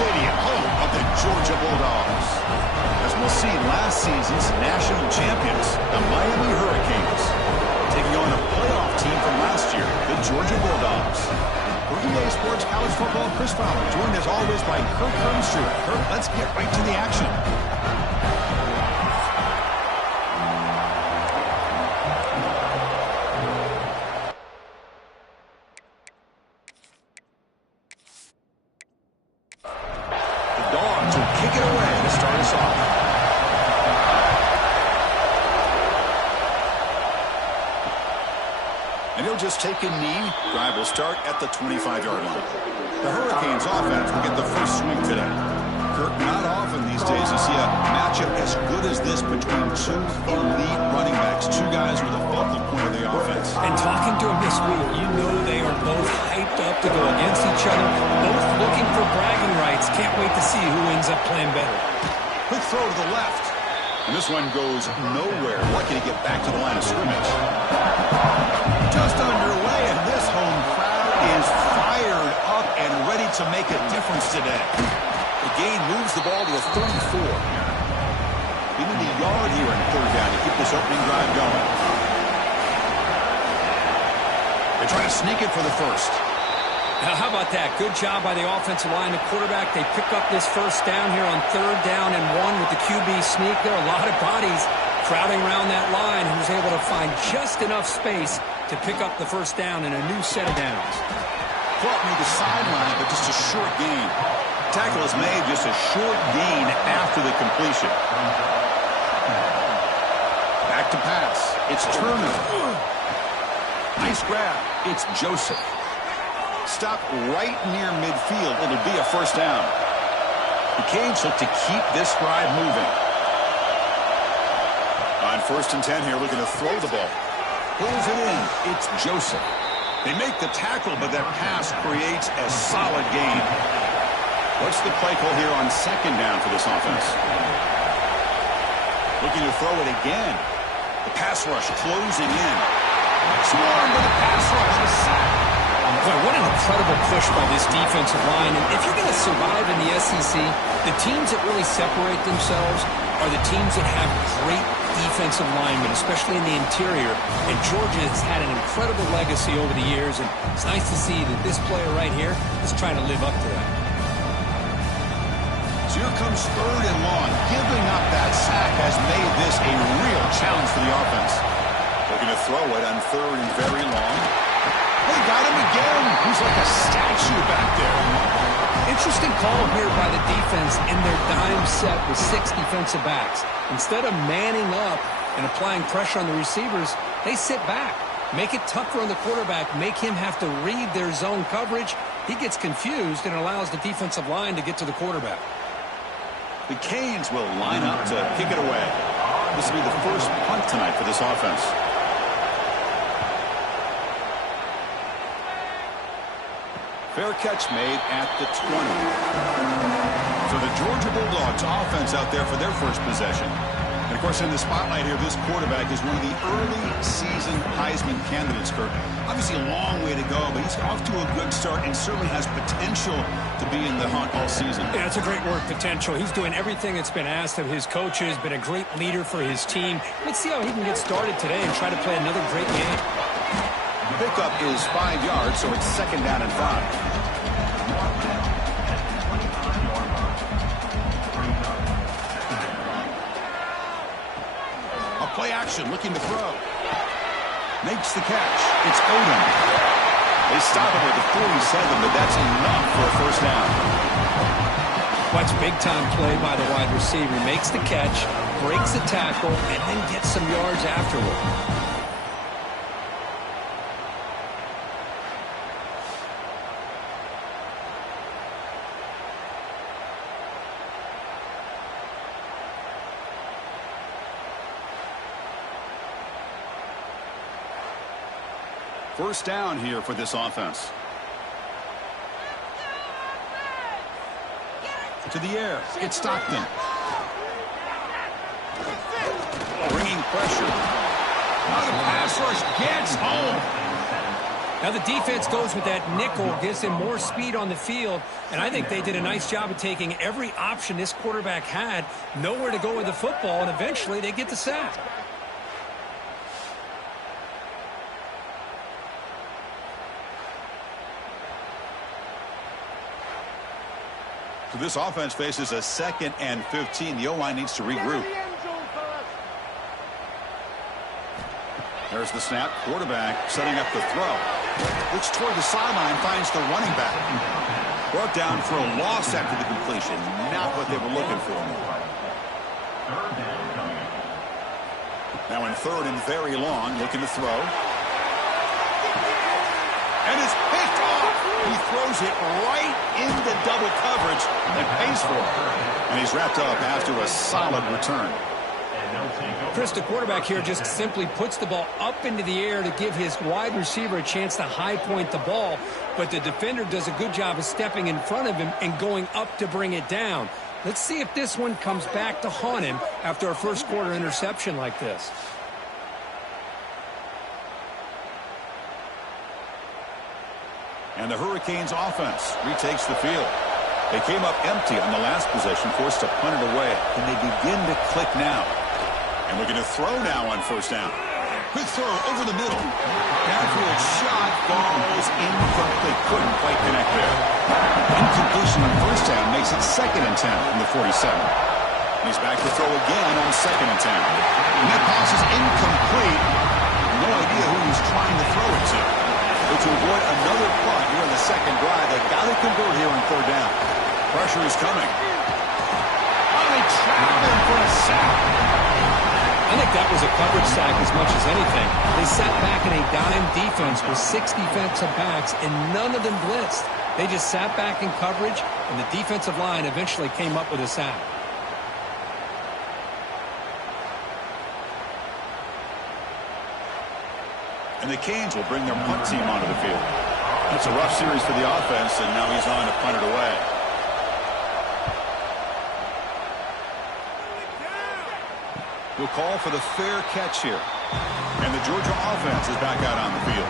Stadium, home of the Georgia Bulldogs. As we'll see, last season's national champions, the Miami Hurricanes, taking on a playoff team from last year, the Georgia Bulldogs. For EA Sports College Football, Chris Fowler, joined as always by Kirk Hermstreet. Kirk, let's get right to the action. Just take a knee. Drive will start at the 25-yard line. The Hurricanes offense will get the first swing today. Kirk, not often these days you see a matchup as good as this between two elite running backs, two guys with a focal point of the offense. And talking to them this week, you know they are both hyped up to go against each other, both looking for bragging rights. Can't wait to see who ends up playing better. Quick throw to the left. And this one goes nowhere. Lucky to get back to the line of scrimmage. Just underway, and this home crowd is fired up and ready to make a difference today. The gain moves the ball to the 34. We need a yard here in third down to keep this opening drive going. They try to sneak it for the first. Now, how about that? Good job by the offensive line. The quarterback, they pick up this first down here on 3rd down and 1 with the QB sneak. There are a lot of bodies crowding around that line, who was able to find just enough space to pick up the first down in a new set of downs. Caught near the sideline, but just a short gain. Tackle is made, just a short gain after the completion. Back to pass. It's Turner. Nice grab. It's Joseph. Stop right near midfield. It'll be a first down. The Canes look to keep this drive moving. On 1st and 10 here, looking to throw the ball. Pulls it in. It's Joseph. They make the tackle, but that pass creates a solid gain. What's the play call here on 2nd down for this offense? Looking to throw it again. The pass rush closing in. Swarmed with the pass rush. A sack. Boy, what an incredible push by this defensive line. And if you're going to survive in the SEC, the teams that really separate themselves are the teams that have great defensive linemen, especially in the interior. And Georgia has had an incredible legacy over the years, and it's nice to see that this player right here is trying to live up to that. So here comes 3rd and long. Giving up that sack has made this a real challenge for the offense. Looking to throw it on 3rd and very long. They got him again. He's like a statue back there. Interesting call here by the defense in their dime set with 6 defensive backs. Instead of manning up and applying pressure on the receivers, they sit back, make it tougher on the quarterback, make him have to read their zone coverage. He gets confused and allows the defensive line to get to the quarterback. The Canes will line up to kick it away. This will be the first punt tonight for this offense. Fair catch made at the 20. So the Georgia Bulldogs offense out there for their first possession. And, of course, in the spotlight here, this quarterback is one of the early season Heisman candidates, Kirk. Obviously a long way to go, but he's off to a good start and certainly has potential to be in the hunt all season. Yeah, that's a great word, potential. He's doing everything that's been asked of his coaches, been a great leader for his team. Let's see how he can get started today and try to play another great game. Pickup is 5 yards, so it's 2nd down and 5. Play action, looking to throw. Makes the catch. It's Odom. They stop him at the 47, but that's enough for a first down. Watch big-time play by the wide receiver. Makes the catch, breaks the tackle, and then gets some yards afterward. First down here for this offense. To the air, it's Stockton. Bringing pressure. Now the pass rush gets home. Now the defense goes with that nickel, gives him more speed on the field, and I think they did a nice job of taking every option this quarterback had, nowhere to go with the football, and eventually they get the sack. So this offense faces a 2nd and 15. The O-line needs to regroup. There's the snap. Quarterback setting up the throw. Looks toward the sideline, finds the running back. Brought down for a loss after the completion. Not what they were looking for. Now in 3rd and very long, looking to throw. And it's picked off. He throws it right into double coverage and pays for it. And he's wrapped up after a solid return. Chris, the quarterback here just simply puts the ball up into the air to give his wide receiver a chance to high point the ball. But the defender does a good job of stepping in front of him and going up to bring it down. Let's see if this one comes back to haunt him after a first quarter interception like this. And the Hurricanes offense retakes the field. They came up empty on the last possession, forced to punt it away. Can they begin to click now? And looking to throw now on 1st down. Quick throw over the middle. Downfield shot falls incomplete. Couldn't quite connect there. Incompletion on 1st down makes it 2nd and 10 from the 47. And he's back to throw again on 2nd and 10. And that pass is incomplete. No idea who he's trying to throw it to. But to avoid another punt here in the 2nd drive, they got to convert here on 3rd down. Pressure is coming. Oh, they trap him for a sack. I think that was a coverage sack as much as anything. They sat back in a dime defense with 6 defensive backs, and none of them blitzed. They just sat back in coverage, and the defensive line eventually came up with a sack. And the Canes will bring their punt team onto the field. That's a rough series for the offense, and now he's on to punt it away. We'll call for the fair catch here. And the Georgia offense is back out on the field.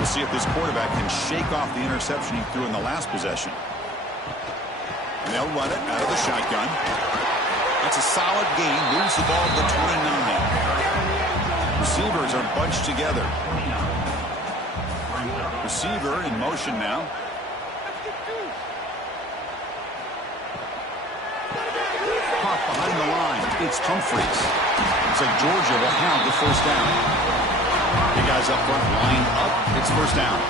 We'll see if this quarterback can shake off the interception he threw in the last possession. And they'll run it out of the shotgun. That's a solid gain. Moves the ball to the 29. Receivers are bunched together. Receiver in motion now. Caught behind the line. It's Humphreys. Looks like Georgia will have the 1st down. The guys up front line up. It's 1st down.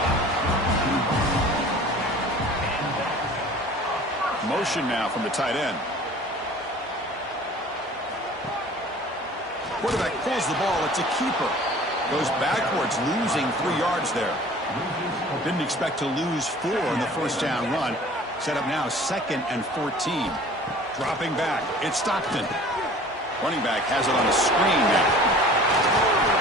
Motion now from the tight end. Quarterback pulls the ball. It's a keeper. Goes backwards, losing 3 yards there. Didn't expect to lose 4 on the 1st down run. Set up now 2nd and 14. Dropping back. It's Stockton. Running back has it on a screen now.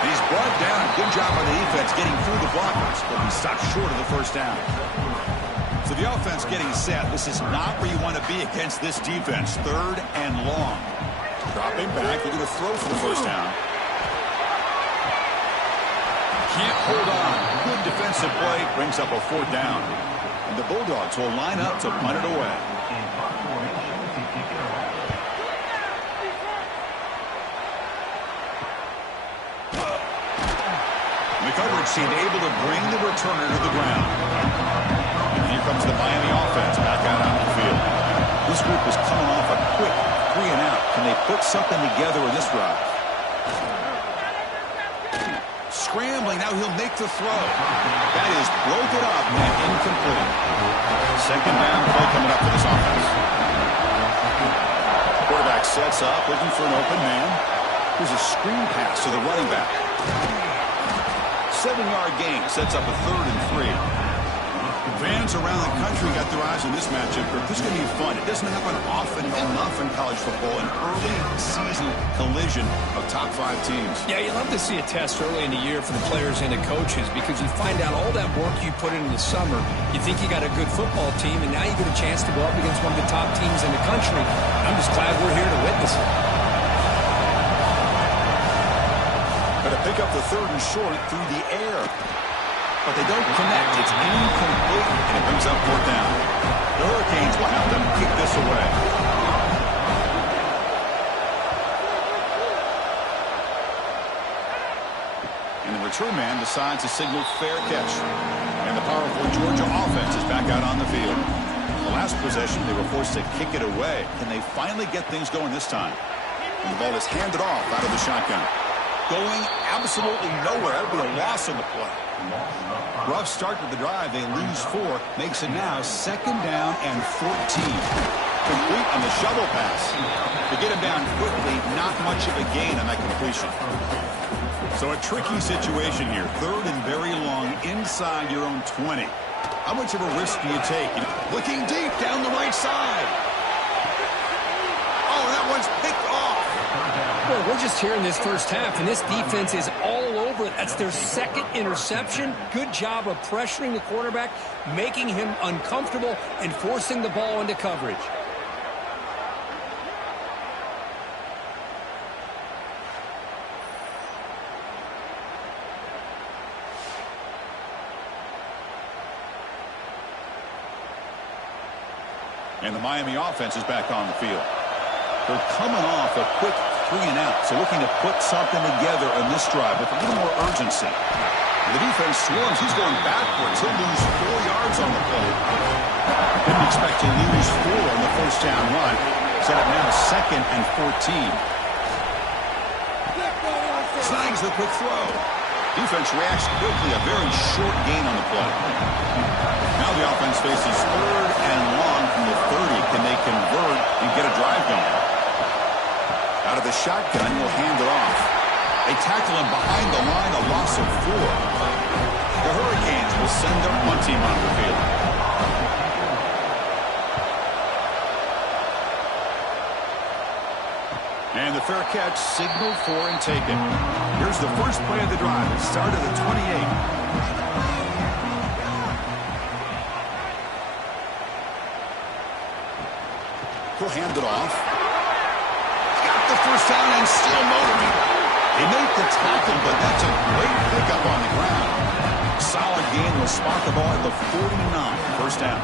And he's brought down. Good job by the defense getting through the blockers, but he stopped short of the 1st down. So the offense getting set. This is not where you want to be against this defense. 3rd and long. Dropping back. They're going to throw for the 1st down. Can't hold on. Good defensive play. Brings up a 4th down. And the Bulldogs will line up to punt it away. The coverage seemed able to bring the returner to the ground. And here comes the Miami offense back out on the field. This group is coming off a quick 3 and out. Can they put something together in this drive? Scrambling, now he'll make the throw. That is broken up and incomplete. 2nd down play coming up for this offense. Quarterback sets up, looking for an open man. Here's a screen pass to the running back. 7-yard gain sets up a 3rd and 3. Fans around the country got their eyes on this matchup. This is going to be fun. It doesn't happen often enough in college football. An early season collision of top 5 teams. Yeah, you love to see a test early in the year for the players and the coaches because you find out all that work you put in the summer. You think you got a good football team, and now you get a chance to go up against one of the top teams in the country. I'm just glad we're here to witness it. Going to pick up the 3rd and short through the air. but they don't connect. It's incomplete, and it brings up fourth down. The Hurricanes will have to kick this away. And the return man decides to signal fair catch. And the powerful Georgia offense is back out on the field. The last possession, they were forced to kick it away. Can they finally get things going this time? And the ball is handed off out of the shotgun. Going absolutely nowhere. That would be a loss on the play. Rough start to the drive. They lose 4. Makes it now second down and 14. Complete on the shovel pass. To get him down quickly, not much of a gain on that completion. So a tricky situation here. Third and very long inside your own 20. How much of a risk do you take? Looking deep down the right side. Oh, that one's picked off. Well, we're just here in this first half, and this defense is all over it. That's their second interception. Good job of pressuring the quarterback, making him uncomfortable, and forcing the ball into coverage. And the Miami offense is back on the field. They're coming off a quick 3 and out, so looking to put something together on this drive with a little more urgency. The defense swarms. He's going backwards. He'll lose 4 yards on the play. Didn't expect to lose 4 on the first down run. Set up now second and 14. Snags the quick throw. Defense reacts quickly. A very short gain on the play. Now the offense faces third and long from the 30. Can they convert and get a drive going? Out of the shotgun, will hand it off. They tackle him behind the line, a loss of 4. The Hurricanes will send their punt team onto the field. And the fair catch signaled for and taken. Here's the first play of the drive. It started at 28. He'll hand it off. Got the first down and still motoring. They make the tackle, but that's a great pickup on the ground. Solid gain will spot the ball at the 49. First down.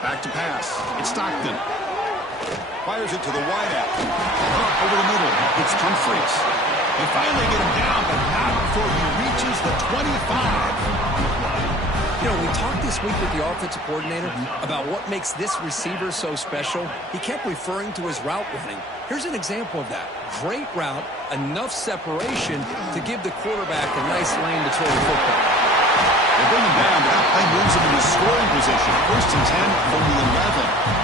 Back to pass. It's Stockton. Fires it to the wideout. Over the middle. It's Humphries. They finally get him down, but not before he reaches the 25. You know, we talked this week with the offensive coordinator about what makes this receiver so special. He kept referring to his route running. Here's an example of that. Great route, enough separation to give the quarterback a nice lane to throw the football. They bring him down, but that play moves him into scoring position. First and 10 from the 11.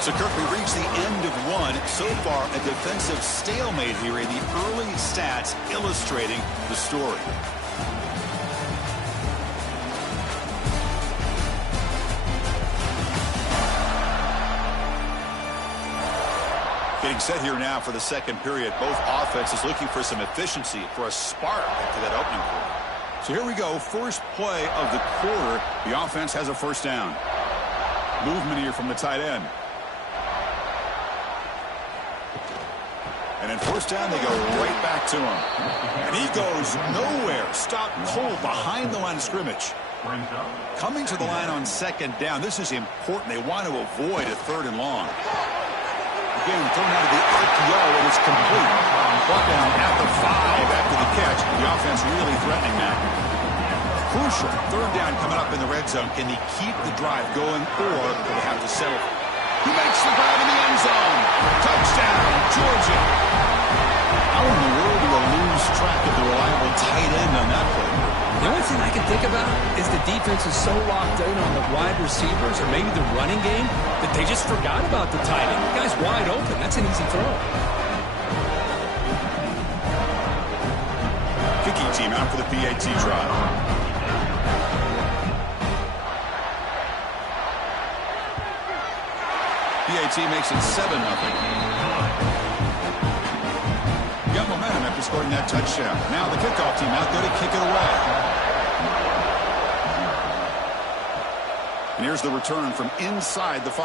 So, Kirk, we reached the end of one. So far, a defensive stalemate here in the early stats illustrating the story. Getting set here now for the second period. Both offenses looking for some efficiency, for a spark after that opening quarter. So here we go. First play of the quarter. The offense has a first down. Movement here from the tight end. And in first down, they go right back to him. And he goes nowhere. Stopped cold behind the line of scrimmage. Coming to the line on second down. This is important. They want to avoid a third and long. Again, thrown out of the RPO, and it's complete. Brought down at the 5 after the catch. The offense really threatening now. Crucial. Third down coming up in the red zone. Can he keep the drive going, or will they have to settle? He makes the grab in the end zone. Touchdown, Georgia. How in the world do we lose track of the reliable tight end on that play? The only thing I can think about is the defense is so locked in on the wide receivers or maybe the running game that they just forgot about the tight end. The guy's wide open. That's an easy throw. Kicking team out for the PAT drive. PAT makes it 7-0. Got momentum after scoring that touchdown. Now the kickoff team out there to kick it away. And here's the return from inside the 5.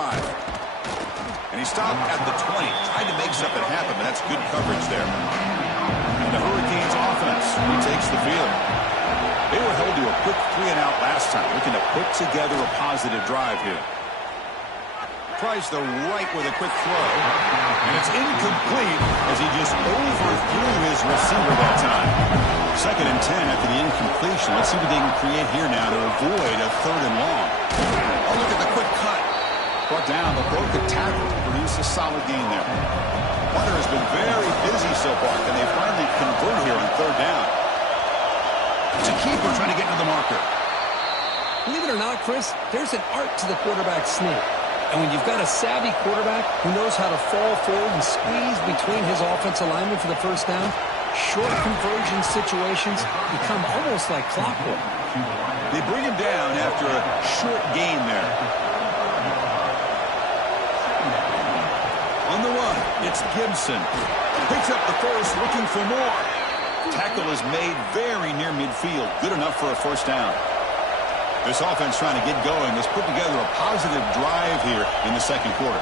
And he stopped at the 20. Tried to make something happen, but that's good coverage there. And the Hurricanes offense retakes the field. They were held to a quick 3-and-out last time, looking to put together a positive drive here. Tries the right with a quick throw. And it's incomplete as he just overthrew his receiver that time. 2nd and 10 after the incompletion. Let's see what they can create here now to avoid a 3rd and long. Oh, look at the quick cut. Brought down, but broke the tackle to produce a solid gain there. Hunter has been very busy so far. Can they finally convert here on 3rd down? It's a keeper trying to get to the marker. Believe it or not, Chris, there's an art to the quarterback sneak. And when you've got a savvy quarterback who knows how to fall forward and squeeze between his offensive linemen for the first down, short conversion situations become almost like clockwork. They bring him down after a short gain there. On the run, it's Gibson. Picks up the first, looking for more. Tackle is made very near midfield. Good enough for a 1st down. This offense trying to get going has put together a positive drive here in the 2nd quarter.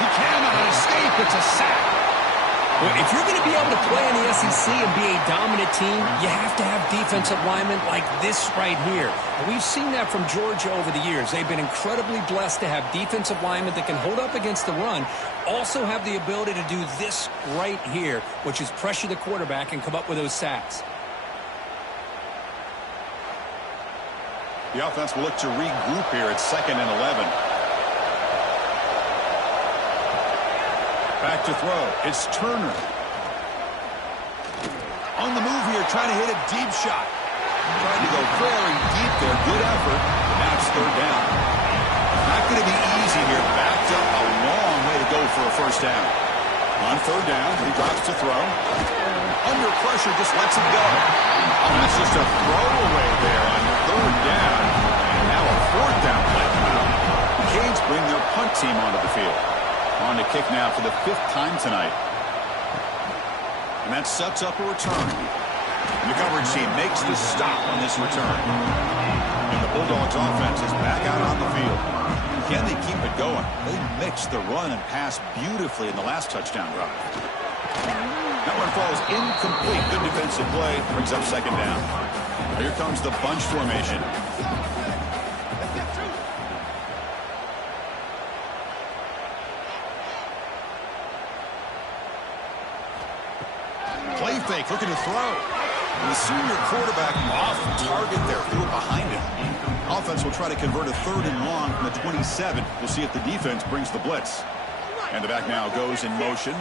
He cannot escape. It's a sack. Well, if you're going to be able to play in the SEC and be a dominant team, you have to have defensive linemen like this right here. And we've seen that from Georgia over the years. They've been incredibly blessed to have defensive linemen that can hold up against the run, also have the ability to do this right here, which is pressure the quarterback and come up with those sacks. The offense will look to regroup here at 2nd and 11. Back to throw. It's Turner. On the move here, trying to hit a deep shot. Trying to go very deep there. Good effort. Now it's 3rd down. Not going to be easy here. Backed up a long way to go for a 1st down. On 3rd down, he drops to throw. Under pressure, just lets it go. Oh, that's just a throwaway there on 3rd down. And now a 4th down play. The Canes bring their punt team onto the field. On to kick now for the 5th time tonight. And that sets up a return. And the coverage team makes the stop on this return. And the Bulldogs offense is back out on the field. Can they keep it going? They mixed the run and pass beautifully in the last touchdown drive. That one falls incomplete. Good defensive play. Brings up 2nd down. Here comes the bunch formation. Play fake, looking to throw. And the senior quarterback off target there, threw it behind him. Offense will try to convert a 3rd and long from the 27. We'll see if the defense brings the blitz. And the back now goes in motion.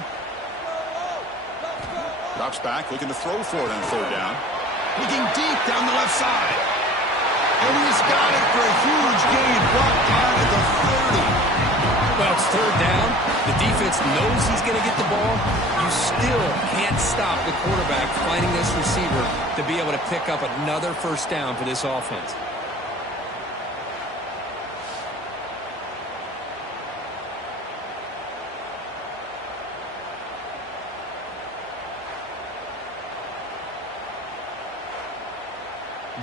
Drops back, looking to throw for it on 3rd down. Looking deep down the left side. And he's got it for a huge gain, brought down at the 30. Well, it's 3rd down. The defense knows he's going to get the ball. You still can't stop the quarterback finding this receiver to be able to pick up another 1st down for this offense.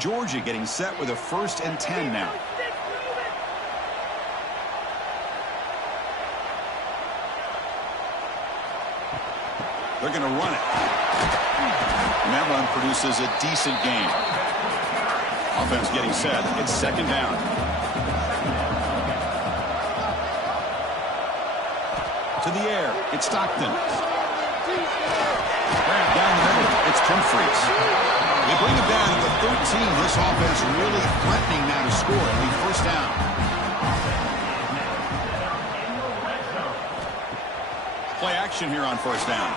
Georgia getting set with a 1st and 10 now. They're going to run it. And that run produces a decent gain. Offense getting set. It's 2nd down. To the air. It's Stockton. Down the middle. It's Humphries. They bring it down to the 13. This offense really threatening now to score. It'll be 1st down. Play action here on 1st down.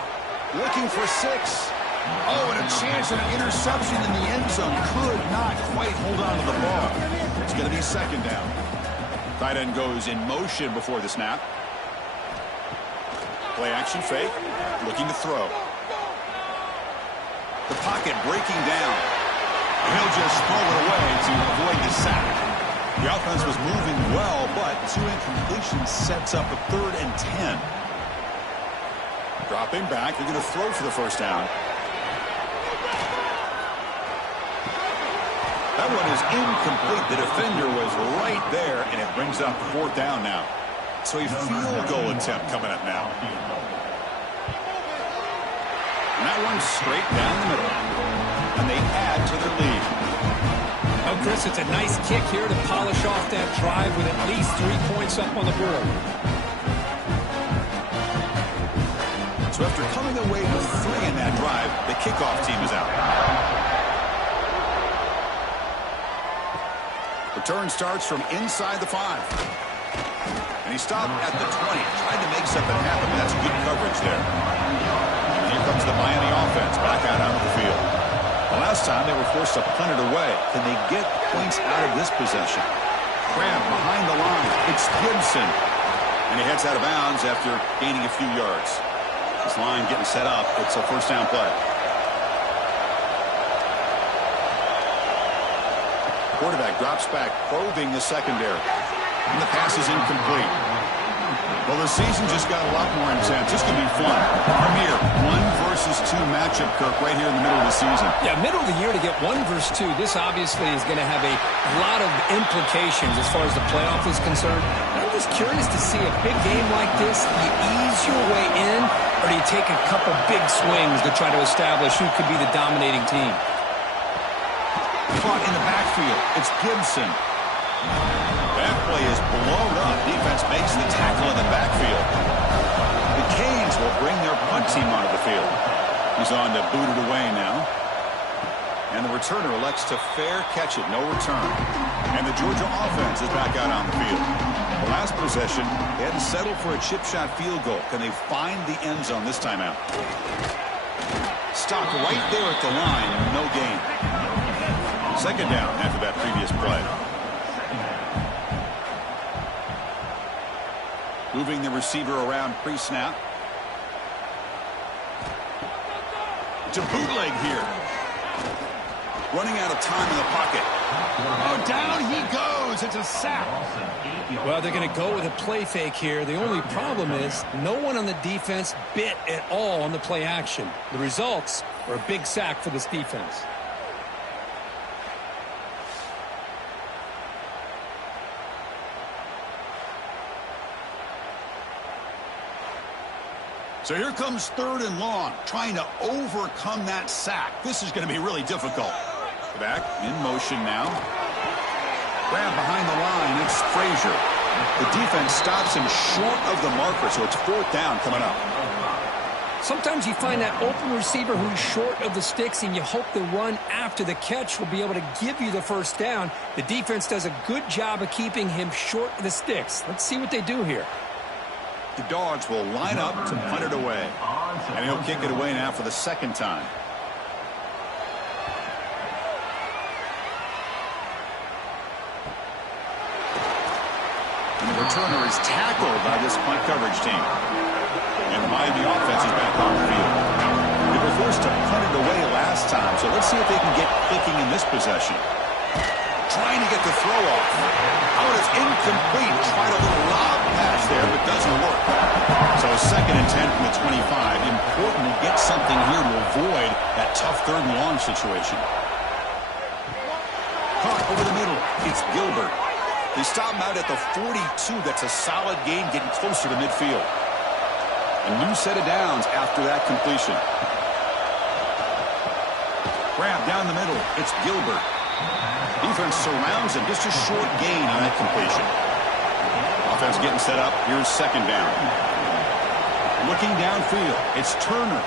Looking for 6. Oh, and a chance at an interception in the end zone. Could not quite hold on to the ball. It's going to be 2nd down. Tight end goes in motion before the snap. Play action fake. Looking to throw. The pocket breaking down. He'll just throw it away to avoid the sack. The offense was moving well, but 2 incompletions sets up a 3rd and 10. Dropping back. They're going to throw for the 1st down. That one is incomplete. The defender was right there, and it brings up 4th down now. So a field goal attempt coming up now. And that one's straight down the middle. And they add to their lead. Oh, Chris, it's a nice kick here to polish off that drive with at least 3 points up on the board. So after coming away with 3 in that drive, the kickoff team is out. Return starts from inside the 5. And he stopped at the 20. Tried to make something happen, but that's good coverage there. And here comes the Miami offense back out onto the field. The last time they were forced to punt it away. Can they get points out of this possession? Cramp behind the line. It's Gibson. And he heads out of bounds after gaining a few yards. This line getting set up. It's a 1st down play. Quarterback drops back, probing the secondary. And the pass is incomplete. Well, the season just got a lot more intense. This could be fun. Premier 1 versus 2 matchup, Kirk, right here in the middle of the season. Yeah, middle of the year to get 1 versus 2. This obviously is going to have a lot of implications as far as the playoff is concerned. And I'm just curious to see a big game like this. Do you ease your way in, or do you take a couple big swings to try to establish who could be the dominating team? Caught in the backfield. It's Gibson. That play is blown up. Defense makes the tackle in the backfield. The Canes will bring their punt team onto the field. He's on to boot it away now. And the returner elects to fair catch it. No return. And the Georgia offense is back out on the field. The last possession, they had to settle for a chip shot field goal. Can they find the end zone this time out? Stopped right there at the line. No gain. 2nd down after that previous play. Moving the receiver around pre-snap. To bootleg here. Running out of time in the pocket. Oh, down he goes. It's a sack. Well, they're going to go with a play fake here. The only problem is no one on the defense bit at all on the play action. The results are a big sack for this defense. So here comes 3rd and long, trying to overcome that sack. This is going to be really difficult. Back in motion now. Grab behind the line. It's Frazier. The defense stops him short of the marker, so it's 4th down coming up. Sometimes you find that open receiver who's short of the sticks, and you hope the run after the catch will be able to give you the 1st down. The defense does a good job of keeping him short of the sticks. Let's see what they do here. The Dogs will line up to punt it away. And he'll kick it away now for the 2nd time. And the returner is tackled by this punt coverage team. And the Miami offense is back on the field. They were forced to punt it away last time, so let's see if they can get clicking in this possession. Trying to get the throw off. Oh, it's incomplete. Tried a little lob pass there, but doesn't work. So 2nd and 10 from the 25. Important to get something here to avoid that tough 3rd and long situation. Caught over the middle. It's Gilbert. They stop him out at the 42. That's a solid gain, getting closer to midfield. A new set of downs after that completion. Grab down the middle. It's Gilbert. Defense surrounds him. Just a short gain on that completion. Offense getting set up. Here's 2nd down. Looking downfield. It's Turner.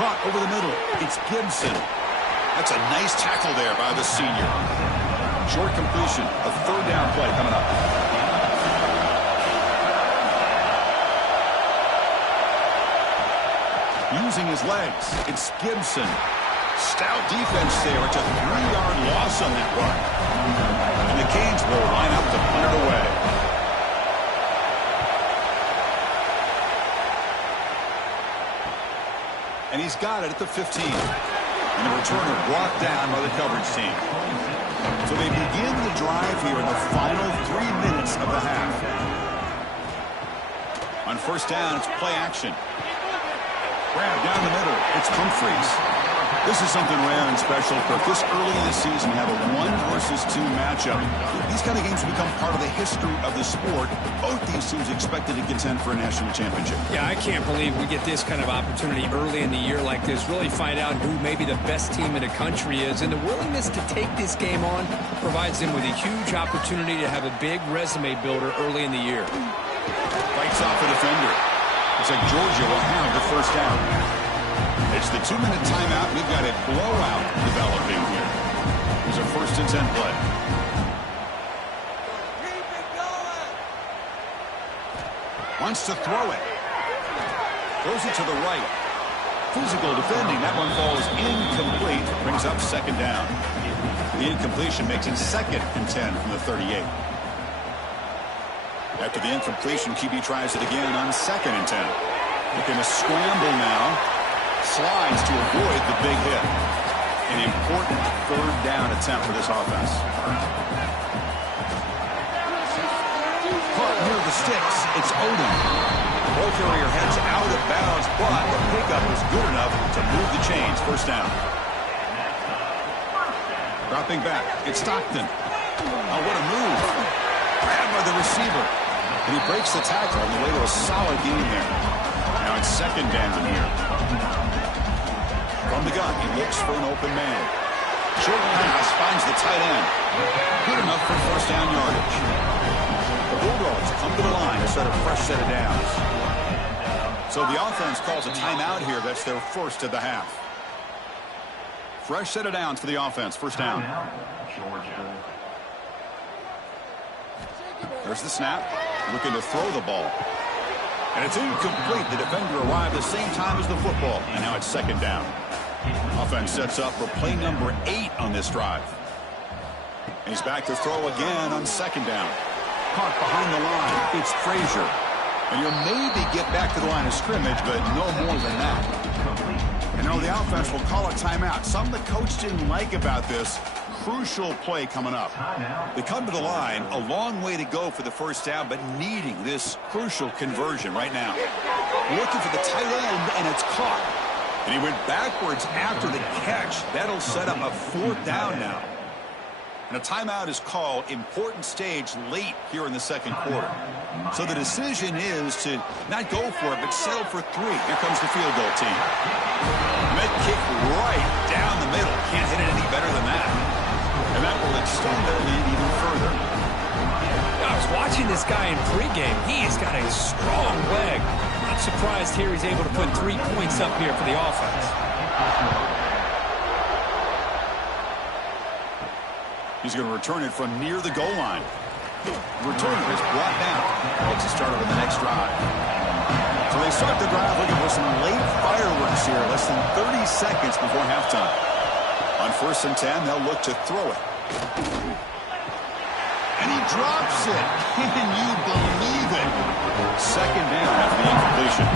Caught over the middle. It's Gibson. That's a nice tackle there by the senior. Short completion. A 3rd down play coming up. Using his legs. It's Gibson. Stout defense there. It's a 3-yard loss on that run. And the Canes will line up to punt it away. And he's got it at the 15. And the returner brought down by the coverage team. So they begin the drive here in the final 3 minutes of the half. On 1st down, it's play action. Grab down the middle. It's Humphreys. This is something rare and special, Kirk. This early in the season, have a 1 versus 2 matchup. These kind of games have become part of the history of the sport. Both these teams expected to contend for a national championship. Yeah, I can't believe we get this kind of opportunity early in the year like this. Really find out who maybe the best team in the country is. And the willingness to take this game on provides them with a huge opportunity to have a big resume builder early in the year. Fights off a defender. Looks like Georgia will have the first down. It's the 2-minute timeout. We've got a blowout developing here. Here's a 1st and 10 play. Wants to throw it. Throws it to the right. Physical defending. That one falls incomplete. Brings up 2nd down. The incompletion makes it 2nd and 10 from the 38. After the incompletion, QB tries it again on 2nd and 10. Looking to scramble now. Slides to avoid the big hit. An important 3rd down attempt for this offense. Caught near the sticks. It's Odom. Ball carrier heads out of bounds, but the pickup is good enough to move the chains. 1st down. Dropping back. It's Stockton. Oh, what a move. Grabbed by the receiver. And he breaks the tackle on the way to a solid gain there. Now it's 2nd down here. From the gun, he looks for an open man. Short pass finds the tight end. Good enough for 1st down yardage. The Bulldogs come to the line to start a fresh set of downs. So the offense calls a timeout here. That's their 1st of the half. Fresh set of downs for the offense. 1st down. There's the snap. Looking to throw the ball. And it's incomplete. The defender arrived the same time as the football. And now it's 2nd down. Offense sets up for play number 8 on this drive. And he's back to throw again on 2nd down. Caught behind the line. It's Frazier. And you'll maybe get back to the line of scrimmage, but no more than that. And now the offense will call a timeout. Something the coach didn't like about this. Crucial play coming up. They come to the line, a long way to go for the 1st down, but needing this crucial conversion right now. Looking for the tight end, and it's caught. And he went backwards after the catch. That'll set up a 4th down now. And a timeout is called. Important stage late here in the 2nd quarter. So the decision is to not go for it, but settle for 3. Here comes the field goal team. Med kick right down the middle. Can't hit it any better than that. And that will extend their lead even further. I was watching this guy in pregame. He's got a strong leg. Not surprised here he's able to put 3 points up here for the offense. He's going to return it from near the goal line. The returner is brought down. Makes it start on the next drive. So they start the drive looking for some late fireworks here. Less than 30 seconds before halftime. On 1st and 10, they'll look to throw it. And he drops it. Can you believe it? 2nd down after the incompletion.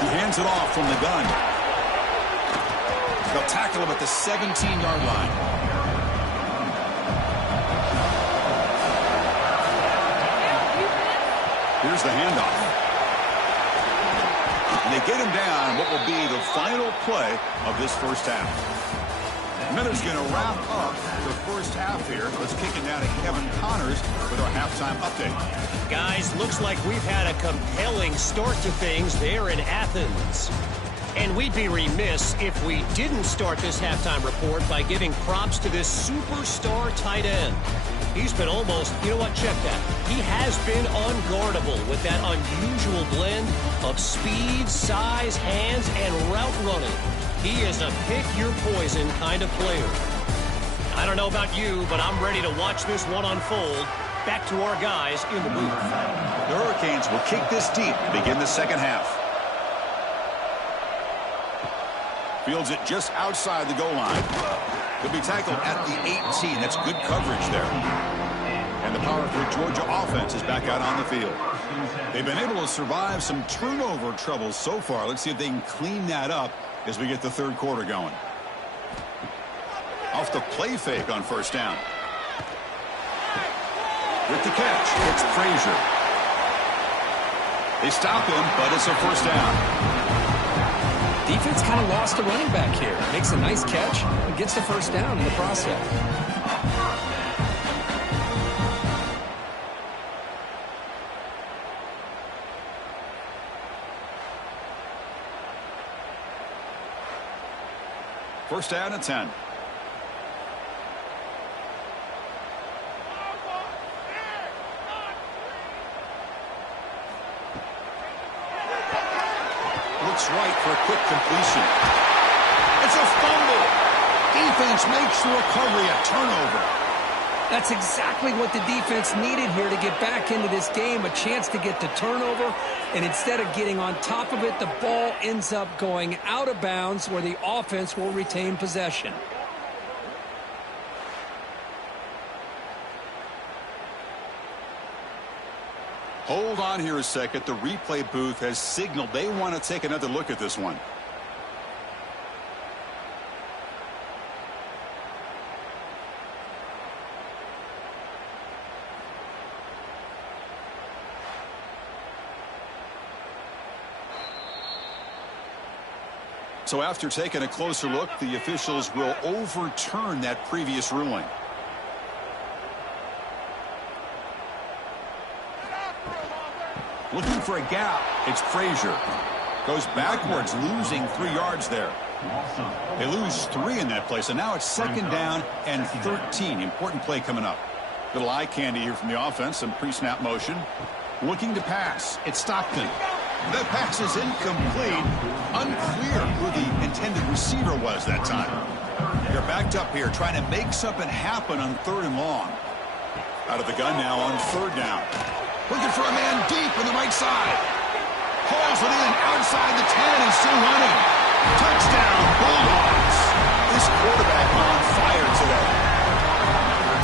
He hands it off from the gun. They'll tackle him at the 17-yard line. Here's the handoff. And they get him down what will be the final play of this 1st half. Miller's going to wrap up the 1st half here. Let's kick it down to Kevin Connors with our halftime update. Guys, looks like we've had a compelling start to things there in Athens. And we'd be remiss if we didn't start this halftime report by giving props to this superstar tight end. He's been almost, you know what, check that. He has been unguardable with that unusual blend of speed, size, hands, and route running. He is a pick-your-poison kind of player. I don't know about you, but I'm ready to watch this one unfold. Back to our guys in the booth. The Hurricanes will kick this deep to begin the 2nd half. Fields it just outside the goal line. He'll be tackled at the 18. That's good coverage there. And the powerful Georgia offense is back out on the field. They've been able to survive some turnover troubles so far. Let's see if they can clean that up as we get the 3rd quarter going. Off the play fake on 1st down. With the catch, it's Frazier. They stop him, but it's a 1st down. Defense kind of lost a running back here. Makes a nice catch and gets the first down in the process. First down and 10. Looks right for a quick completion. It's a fumble. Defense makes the recovery a turnover. That's exactly what the defense needed here to get back into this game, a chance to get the turnover, and instead of getting on top of it, the ball ends up going out of bounds where the offense will retain possession. Hold on here a second. The replay booth has signaled they want to take another look at this one. So after taking a closer look, the officials will overturn that previous ruling. Looking for a gap. It's Frazier. Goes backwards, losing 3 yards there. They lose 3 in that play, so now it's second down and 13. Important play coming up. Little eye candy here from the offense, some pre-snap motion. Looking to pass. It's Stockton. That pass is incomplete. Unclear who the intended receiver was that time. They're backed up here, trying to make something happen on 3rd and long. Out of the gun now on 3rd down. Looking for a man deep on the right side. Hauls it in outside the 10 and still running. Touchdown, Bulldogs. This quarterback on fire today.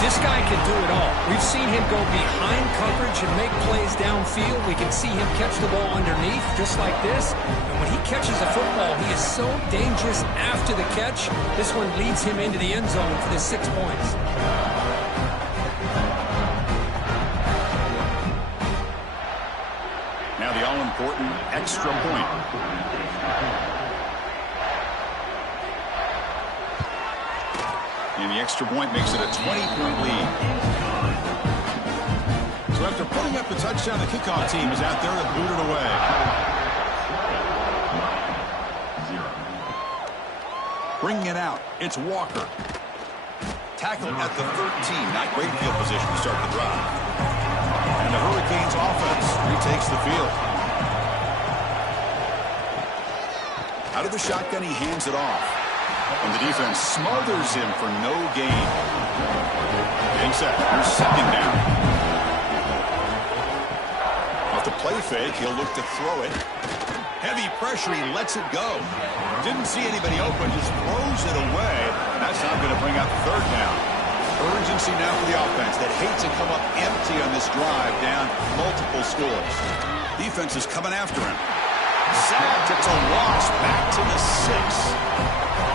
This guy can do it all. We've seen him go behind coverage and make plays downfield. We can see him catch the ball underneath just like this. And when he catches a football, he is so dangerous after the catch. This one leads him into the end zone for the 6 points. Now the all-important extra point. And the extra point makes it a 20-point lead. So after putting up the touchdown, the kickoff team is out there to boot it away. Bringing it out, it's Walker. Tackled at the 13. Not great field position to start the drive. And the Hurricanes offense retakes the field. Out of the shotgun, he hands it off. And the defense smothers him for no gain. Getting set. Here's second down. Off the play fake, he'll look to throw it. Heavy pressure, he lets it go. Didn't see anybody open, just throws it away. That's not going to bring up 3rd down. Urgency now for the offense that hates to come up empty on this drive, down multiple scores. Defense is coming after him. Sacked, it's a loss, back to the 6.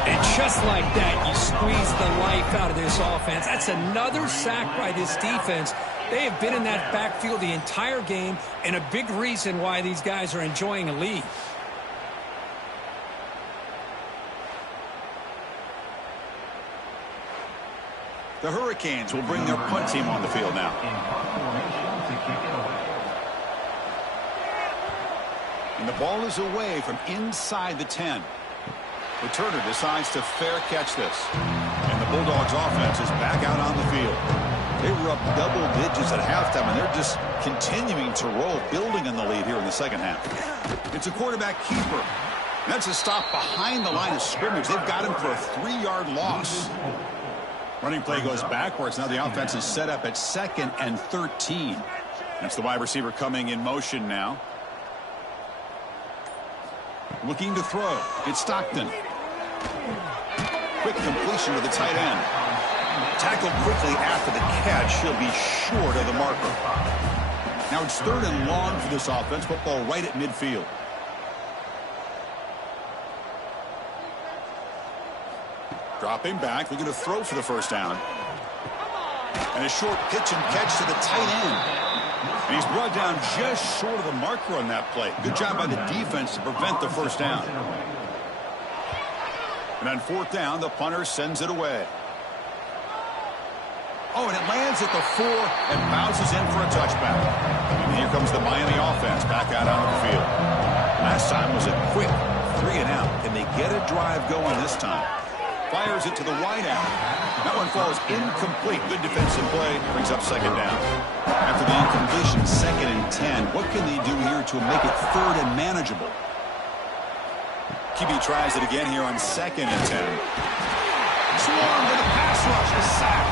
And just like that, you squeeze the life out of this offense. That's another sack by this defense. They have been in that backfield the entire game, and a big reason why these guys are enjoying a lead. The Hurricanes will bring their punt team on the field now. And the ball is away from inside the 10. Returner decides to fair catch this. And the Bulldogs offense is back out on the field. They were up double digits at halftime, and they're just continuing to roll, building on the lead here in the second half. It's a quarterback keeper. That's a stop behind the line of scrimmage. They've got him for a 3-yard loss. Running play goes backwards. Now the offense is set up at 2nd and 13. That's the wide receiver coming in motion now. Looking to throw. It's Stockton. Quick completion to the tight end. Tackled quickly after the catch. He'll be short of the marker. Now it's 3rd and long for this offense. Football right at midfield. Dropping back. Looking to throw for the first down. And a short pitch and catch to the tight end. And he's brought down just short of the marker on that play. Good job by the defense to prevent the first down. And on fourth down, the punter sends it away. Oh, and it lands at the 4 and bounces in for a touchback. And here comes the Miami offense back out onto the field. Last time was a quick 3 and out. Can they get a drive going this time? Fires it to the wide out. That one falls incomplete. Good defensive play. Brings up second down. After the incompletion, 2nd and 10. What can they do here to make it 3rd and manageable? QB tries it again here on 2nd and 10. Swarm to the pass rush. A sack.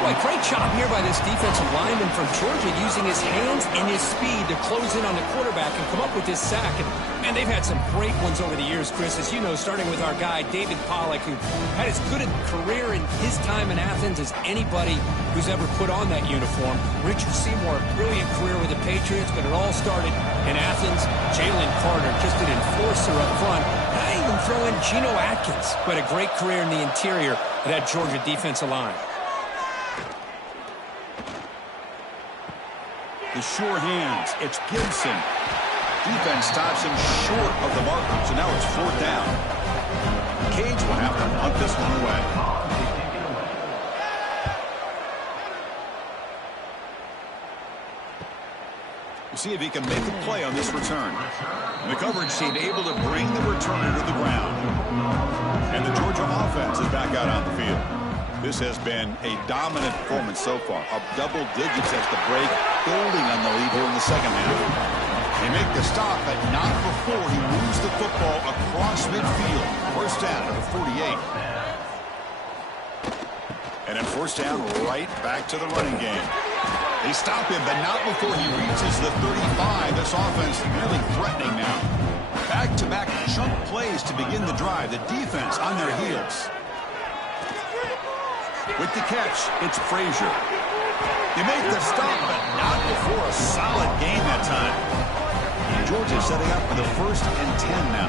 Boy, great job here by this defensive lineman from Georgia using his hands and his speed to close in on the quarterback and come up with this sack. And, man, they've had some great ones over the years, Chris, as you know, starting with our guy, David Pollack, who had as good a career in his time in Athens as anybody who's ever put on that uniform. Richard Seymour, a brilliant career with the Patriots, but it all started in Athens. Jalen Carter, just an enforcer up front. And I even throw in Geno Atkins, who had a great career in the interior of that Georgia defensive line. The sure hands. It's Gibson. Defense stops him short of the marker, so now it's 4th down. Cage will have to punt this one away. We'll see if he can make a play on this return. And the coverage team able to bring the returner to the ground. And the Georgia offense is back out on the field. This has been a dominant performance so far. Up double digits as the break, building on the lead here in the second half. They make the stop, but not before he moves the football across midfield. First down at the 48. And then first down right back to the running game. They stop him, but not before he reaches the 35. This offense really threatening now. Back-to-back chunk plays to begin the drive. The defense on their heels. With the catch, it's Frazier. They make the stop, but not before a solid gain that time. Georgia setting up for the 1st and 10 now.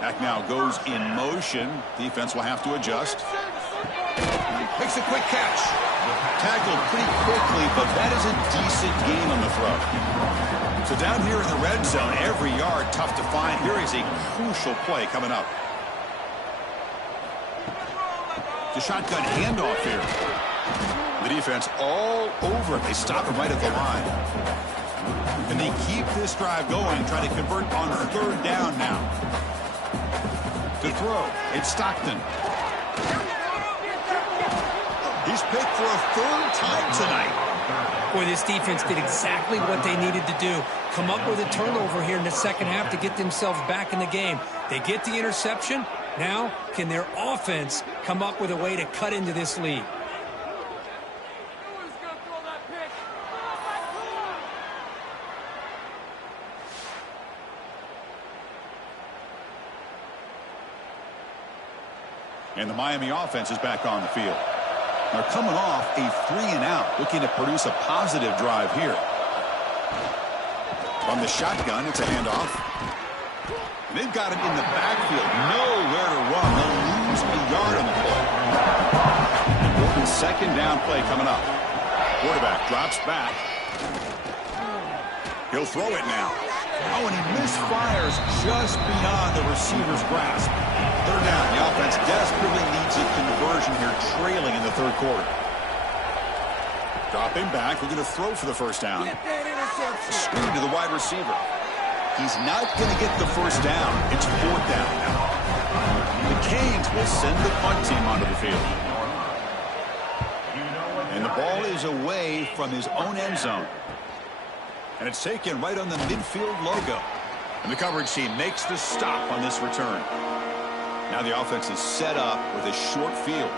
Back now goes in motion. Defense will have to adjust. Makes a quick catch. Tackled pretty quickly, but that is a decent gain on the throw. So down here in the red zone, every yard tough to find. Here is a crucial play coming up. The shotgun handoff here. The defense all over it. They stop him right at the line. And they keep this drive going, trying to convert on 3rd down now. To throw, it's Stockton. He's picked for a 3rd time tonight. Boy, this defense did exactly what they needed to do. Come up with a turnover here in the second half to get themselves back in the game. They get the interception. Now, can their offense come up with a way to cut into this lead? And the Miami offense is back on the field. They're coming off a 3 and out, looking to produce a positive drive here. From the shotgun, it's a handoff. They've got him in the backfield. Nowhere to run. They'll lose a yard on the play. Important 2nd down play coming up. Quarterback drops back. He'll throw it now. Oh, and he misfires just beyond the receiver's grasp. 3rd down. The offense desperately needs a conversion here, trailing in the 3rd quarter. Dropping back. We're going to throw for the first down. Screen to the wide receiver. He's not going to get the first down. It's 4th down now. The Canes will send the punt team onto the field. And the ball is away from his own end zone. And it's taken right on the midfield logo. And the coverage team makes the stop on this return. Now the offense is set up with a short field.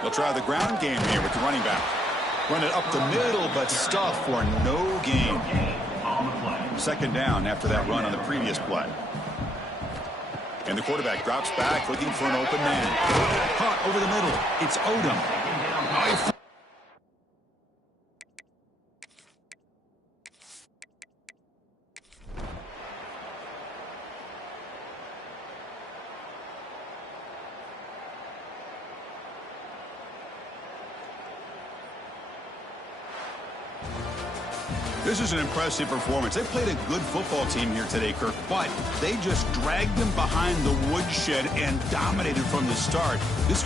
They'll try the ground game here with the running back. Run it up the middle, but stuff for no gain. 2nd down after that run on the previous play. And the quarterback drops back, looking for an open man. Caught over the middle. It's Odom. This is an impressive performance. They played a good football team here today, Kirk, but they just dragged them behind the woodshed and dominated from the start. This